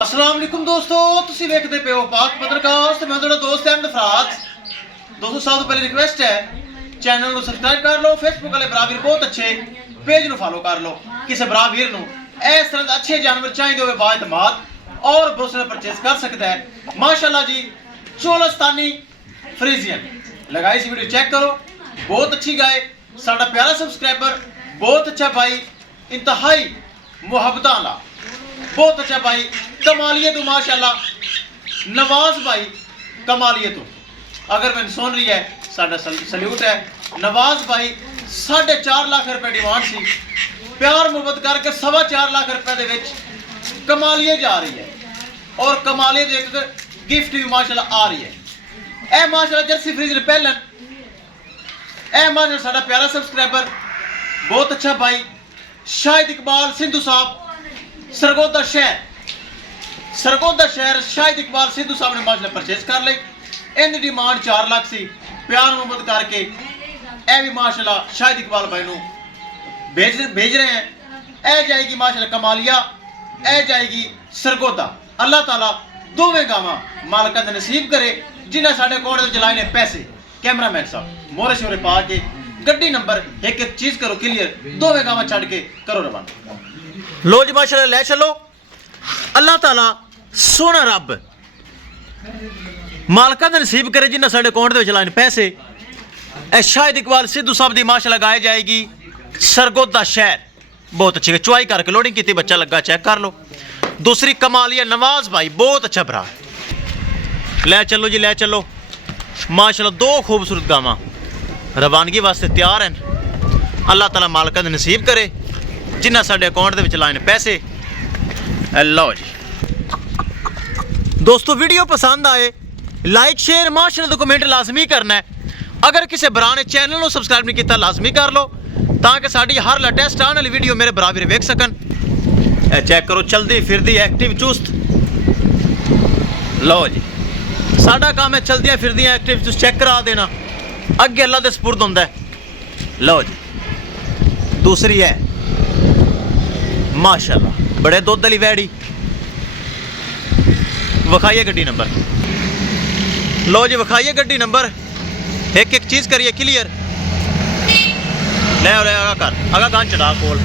अस्सलाम वालेकुम दोस्तों, तुसी देखते पे हो पाक पत्रकास्ट। मैं थोड़ा दोस्त अहमद फराज। दोस्तों सब तो पहले रिक्वेस्ट है चैनल को सब्सक्राइब कर लो, फेसबुक वाले बराबर बहुत अच्छे पेज को फॉलो कर लो। किसी बराबर नु इस तरह अच्छे जानवर चाहिए हो बाएतमाद और भरोसे परचेज कर सकता है। माशाल्लाह जी, चोलस्तानी फ्रीजियन लगाई सी वीडियो चेक करो, बहुत अच्छी गाय। साडा प्यारा सब्सक्राइबर बहुत अच्छा भाई, इंतहाई मुहब्बत वाला बहुत अच्छा भाई, कमालियत हो माशाल्लाह। नवाज भाई कमालियत हो, अगर मैंने सुन रही है साडा सल्यूट है। नवाज भाई 4.5 लाख रुपए डिमांड सी, प्यार मुहब्बत करके 4.25 लाख रुपए दे विच कमालियत जा रही है और कमालियत एक गिफ्ट भी माशाल्लाह आ रही है। ए माशाल्लाह जर्सी फ्रीज पहलन ए माशाल्लाह साडा प्यारा सब्सक्राइबर बहुत अच्छा भाई शाहिद इकबाल सिंधु साहब सरगोदा शहर शाहिद इकबाल सिद्धू साहब ने माशाल्लाह परचेज कर ली। इनकी डिमांड 4 लाख सी, प्यार मोहब्बत करके ए भी माशाल्लाह शाहिद इकबाल भाई नू भेज रहे हैं। ए जाएगी माशाल्लाह कमालिया, ए जाएगी सरगोदा। अल्लाह ताला दोवें गावां मालकां दे नसीब करे जिन्हें साढ़े अकाउंट में चलाए ने पैसे। कैमरामैन साहब मोहरे शोरे पा के गड्डी नंबर एक एक चीज करो क्लियर, दोवें गावां छड़ के करो रवाना। लो जी माशाल्लाह ले चलो। अल्लाह ताला सोना रब मालका दे नसीब करे जिन्हें साढ़े अकाउंट में चलाए पैसे। ए शाहिद इकबाल सिद्धू साहब की माशाल्लाह गाय जाएगी सरगोदा शहर। बहुत अच्छी चुआई करके लोडिंग की, बच्चा लगा चेक कर लो। दूसरी कमालिया नवाज भाई बहुत अच्छा भरा, ले चलो जी ले चलो। माशाल्लाह 2 खूबसूरत गावां रवानगी वास्ते तैयार हैं। अल्लाह ताला मालका दे नसीब करे जिन्हें साढ़े अकाउंट के लाए पैसे। लो जी दोस्तों, वीडियो पसंद आए लाइक शेयर माशाल्लाह तो कमेंट लाजमी करना है। अगर किसी भरा ने चैनल को सब्सक्राइब नहीं किया लाजमी कर लो ताकि साड़ी हर लेटेस्ट आने वाली वीडियो मेरे बराबर वेख सकन। चेक करो चलती फिरदी एक्टिव चुस्त। लो जी साडा काम है चलदियाँ फिरदियाँ एक्टिव चुस्त चेक करा देना, अगे अल्लाह दे सपुर्द हुंदा है। लो जी दूसरी है माशाल्लाह बड़े दुध वाली वैड़ी, विखाइए गड्डी नंबर। लो जी विखाइए गड्डी नंबर, एक एक चीज करिए क्लियर। ले आगा कर आगा गान चढ़ा कोल।